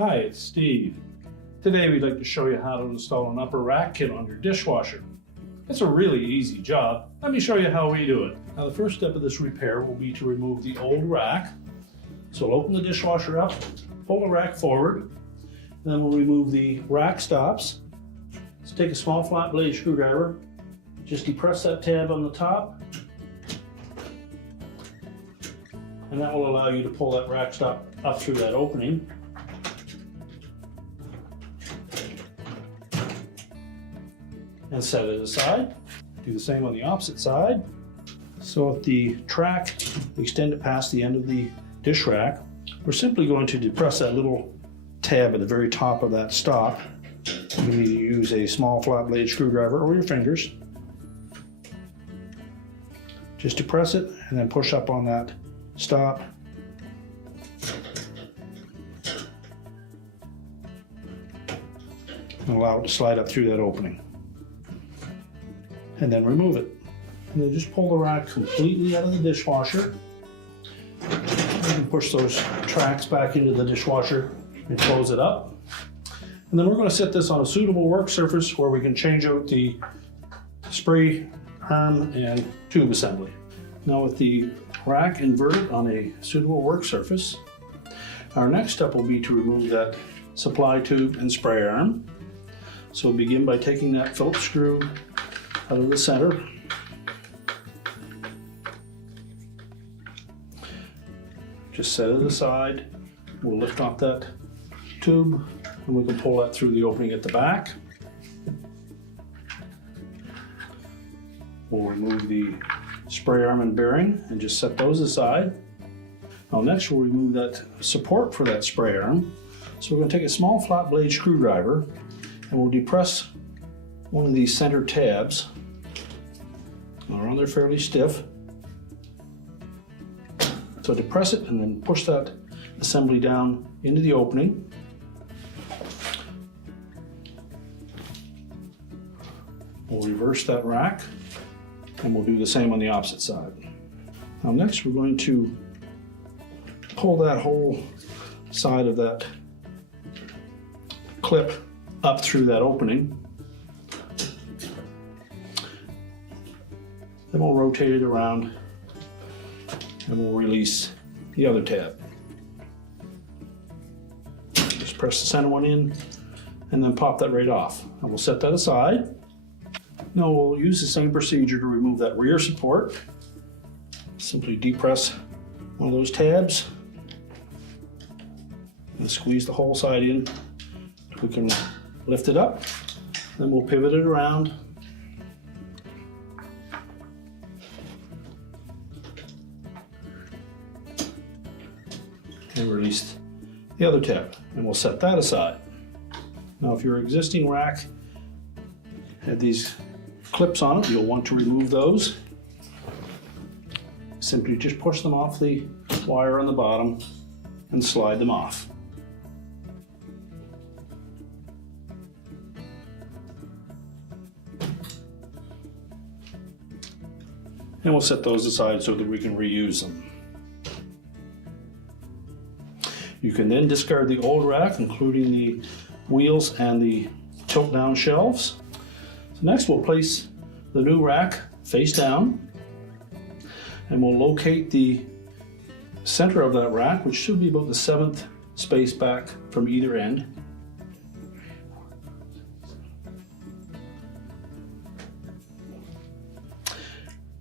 Hi, it's Steve. Today we'd like to show you how to install an upper rack kit on your dishwasher. It's a really easy job. Let me show you how we do it. Now the first step of this repair will be to remove the old rack. So we'll open the dishwasher up, pull the rack forward, then we'll remove the rack stops. So take a small flat blade screwdriver, just depress that tab on the top, and that will allow you to pull that rack stop up through that opening. And set it aside. Do the same on the opposite side. So if the track, we extend it past the end of the dish rack, we're simply going to depress that little tab at the very top of that stop. You need to use a small flat blade screwdriver or your fingers. Just depress it and then push up on that stop. And allow it to slide up through that opening. And then remove it. And then just pull the rack completely out of the dishwasher. You can push those tracks back into the dishwasher and close it up. And then we're going to set this on a suitable work surface where we can change out the spray arm and tube assembly. Now with the rack inverted on a suitable work surface, our next step will be to remove that supply tube and spray arm. So we'll begin by taking that Phillips screw out of the center. Just set it aside. We'll lift off that tube and we can pull that through the opening at the back. We'll remove the spray arm and bearing and just set those aside. Now next we'll remove that support for that spray arm. So we're going to take a small flat blade screwdriver and we'll depress one of these center tabs. Around there fairly stiff. So depress it and then push that assembly down into the opening. We'll reverse that rack and we'll do the same on the opposite side. Now next we're going to pull that whole side of that clip up through that opening. Then we'll rotate it around and we'll release the other tab. Just press the center one in and then pop that right off. And we'll set that aside. Now we'll use the same procedure to remove that rear support. Simply depress one of those tabs and squeeze the whole side in. We can lift it up, then we'll pivot it around. And release the other tab, and we'll set that aside. Now if your existing rack had these clips on it, you'll want to remove those. Simply just push them off the wire on the bottom and slide them off. And we'll set those aside so that we can reuse them. You can then discard the old rack, including the wheels and the tilt down shelves. So next we'll place the new rack face down and we'll locate the center of that rack, which should be about the 7th space back from either end.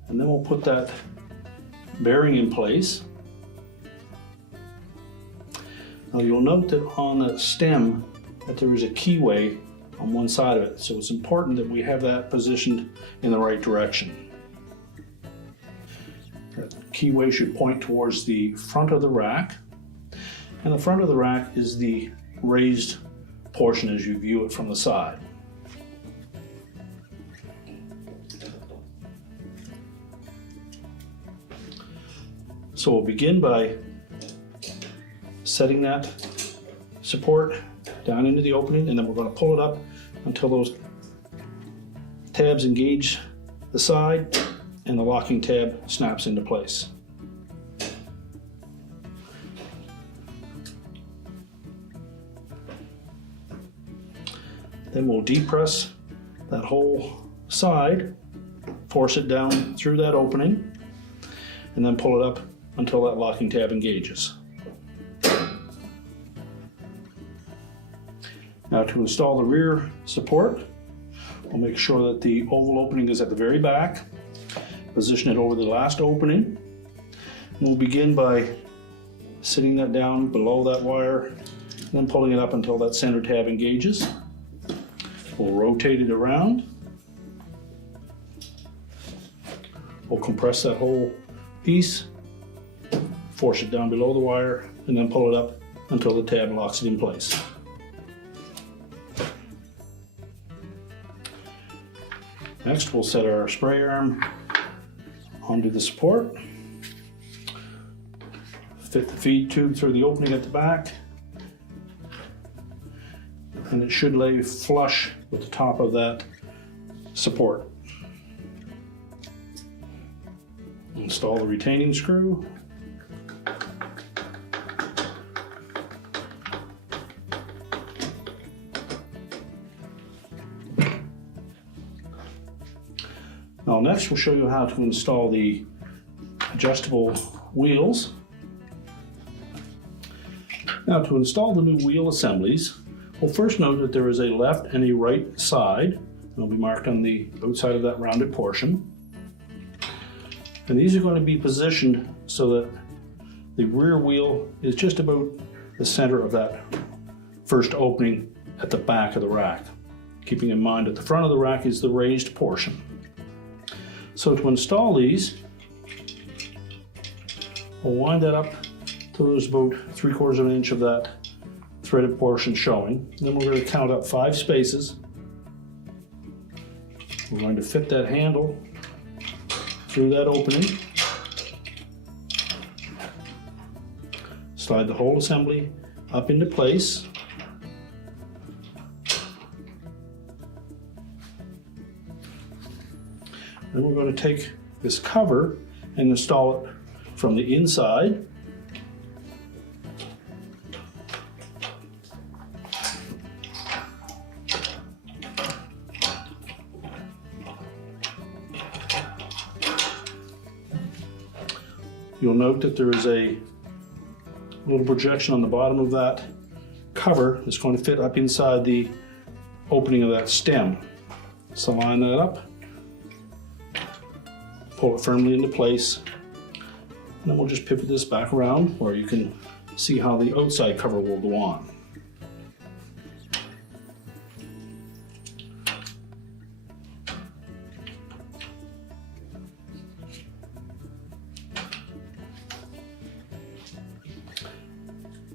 And then we'll put that bearing in place. Now you'll note that on the stem that there is a keyway on one side of it, so it's important that we have that positioned in the right direction. That keyway should point towards the front of the rack, and the front of the rack is the raised portion as you view it from the side. So we'll begin by setting that support down into the opening, and then we're going to pull it up until those tabs engage the side and the locking tab snaps into place. Then we'll depress that whole side, force it down through that opening, and then pull it up until that locking tab engages. Now to install the rear support, we'll make sure that the oval opening is at the very back. Position it over the last opening. And we'll begin by sitting that down below that wire, and then pulling it up until that center tab engages. We'll rotate it around. We'll compress that whole piece, force it down below the wire, and then pull it up until the tab locks it in place. Next, we'll set our spray arm onto the support. Fit the feed tube through the opening at the back, and it should lay flush with the top of that support. Install the retaining screw. Now next we'll show you how to install the adjustable wheels. Now to install the new wheel assemblies, we'll first note that there is a left and a right side. They'll be marked on the outside of that rounded portion. And these are going to be positioned so that the rear wheel is just about the center of that first opening at the back of the rack. Keeping in mind that the front of the rack is the raised portion. So to install these, we'll wind that up till there's about 3/4 of an inch of that threaded portion showing. Then we're going to count up 5 spaces. We're going to fit that handle through that opening. Slide the whole assembly up into place. Then we're going to take this cover and install it from the inside. You'll note that there is a little projection on the bottom of that cover that's going to fit up inside the opening of that stem. So line that up, pull it firmly into place, and then we'll just pivot this back around where you can see how the outside cover will go on.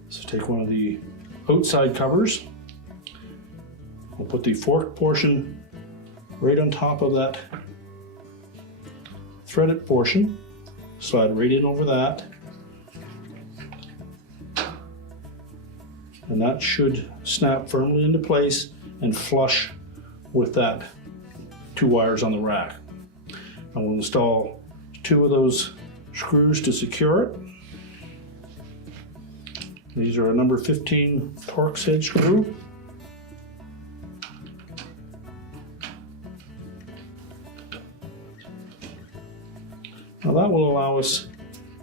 So take one of the outside covers, we'll put the forked portion right on top of that threaded portion, slide right in over that, and that should snap firmly into place and flush with that 2 wires on the rack. And we'll install 2 of those screws to secure it. These are a number 15 Torx head screw. Now that will allow us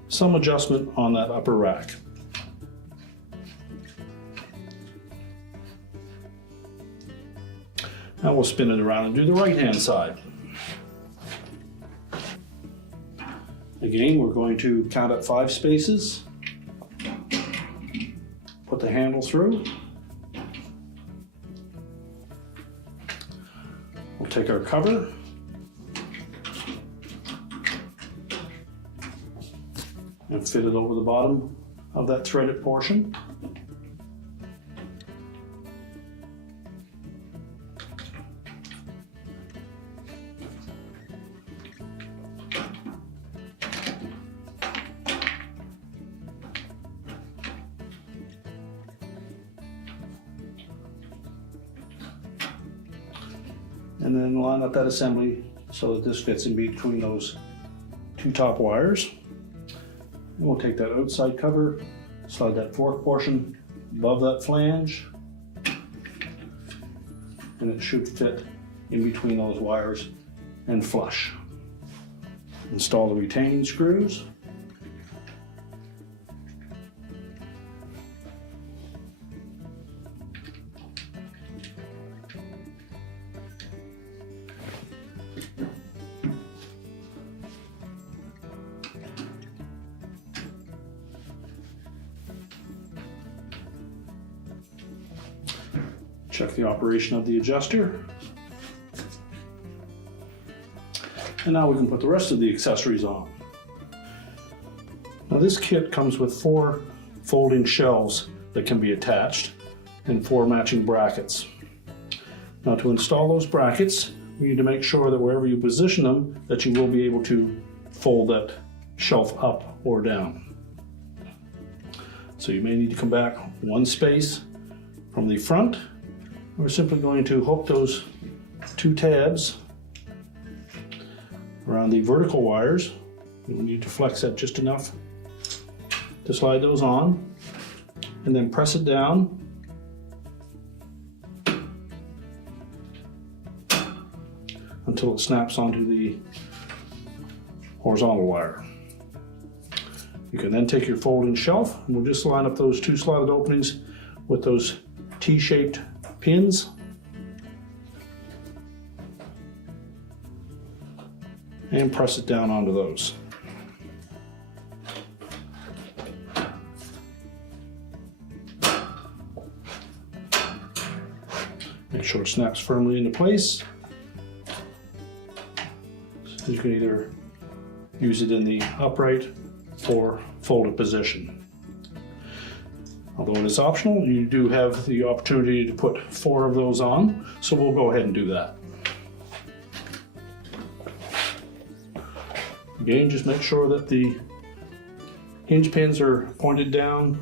some adjustment on that upper rack. Now we'll spin it around and do the right hand side. Again, we're going to count up 5 spaces, put the handle through. We'll take our cover, and fit it over the bottom of that threaded portion. And then line up that assembly so that this fits in between those 2 top wires. And we'll take that outside cover, slide that fork portion above that flange, and it should fit in between those wires and flush. Install the retaining screws. Check the operation of the adjuster. And now we can put the rest of the accessories on. Now this kit comes with 4 folding shelves that can be attached and 4 matching brackets. Now to install those brackets, we need to make sure that wherever you position them, that you will be able to fold that shelf up or down. So you may need to come back 1 space from the front. We're simply going to hook those 2 tabs around the vertical wires. We need to flex that just enough to slide those on, and then press it down until it snaps onto the horizontal wire. You can then take your folding shelf, and we'll just line up those 2 slotted openings with those T-shaped pins. And press it down onto those. Make sure it snaps firmly into place. So you can either use it in the upright or folded position. Although it is optional, you do have the opportunity to put 4 of those on, so we'll go ahead and do that. Again, just make sure that the hinge pins are pointed down.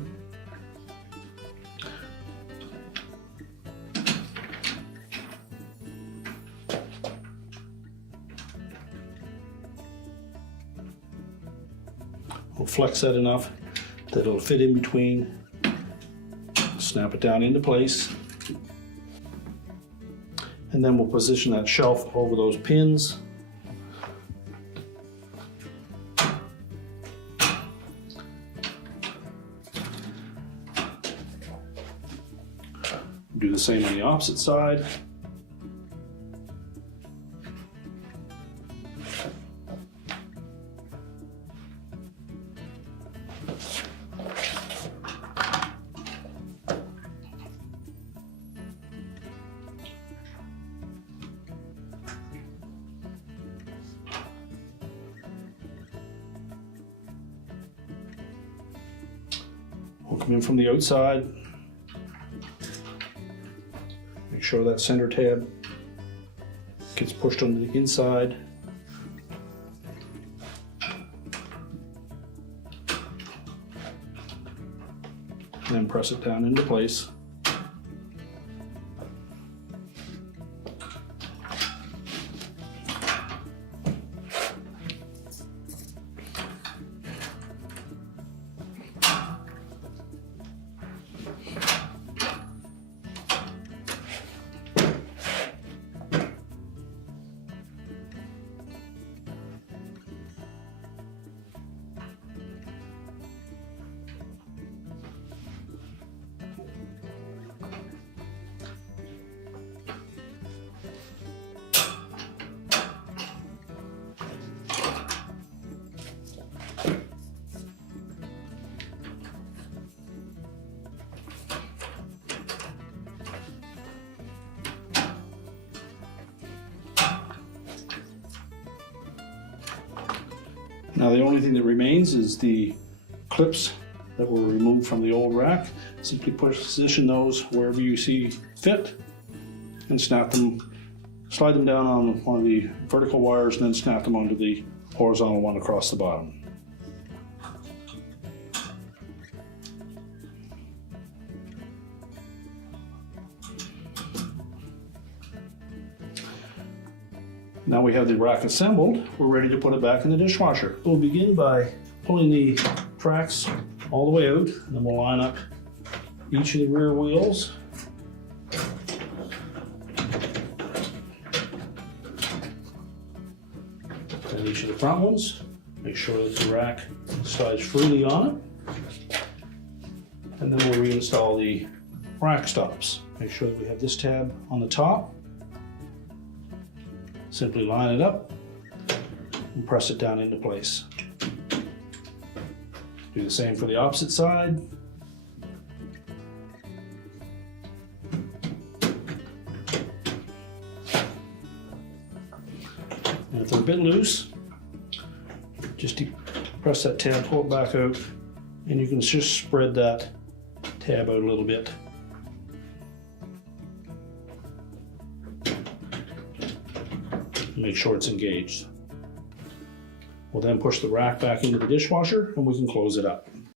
We'll flex that enough that it'll fit in between. Snap it down into place. And then we'll position that shelf over those pins. Do the same on the opposite side. We'll come in from the outside. Make sure that center tab gets pushed onto the inside. And then press it down into place. Now the only thing that remains is the clips that were removed from the old rack. Simply position those wherever you see fit and snap them, slide them down on one of the vertical wires and then snap them onto the horizontal one across the bottom. Now we have the rack assembled, we're ready to put it back in the dishwasher. We'll begin by pulling the tracks all the way out, and then we'll line up each of the rear wheels. And each of the front ones, make sure that the rack slides freely on it. And then we'll reinstall the rack stops. Make sure that we have this tab on the top. Simply line it up and press it down into place. Do the same for the opposite side. And if they're a bit loose, just press that tab, pull it back out, and you can just spread that tab out a little bit. Make sure it's engaged. We'll then push the rack back into the dishwasher and we can close it up.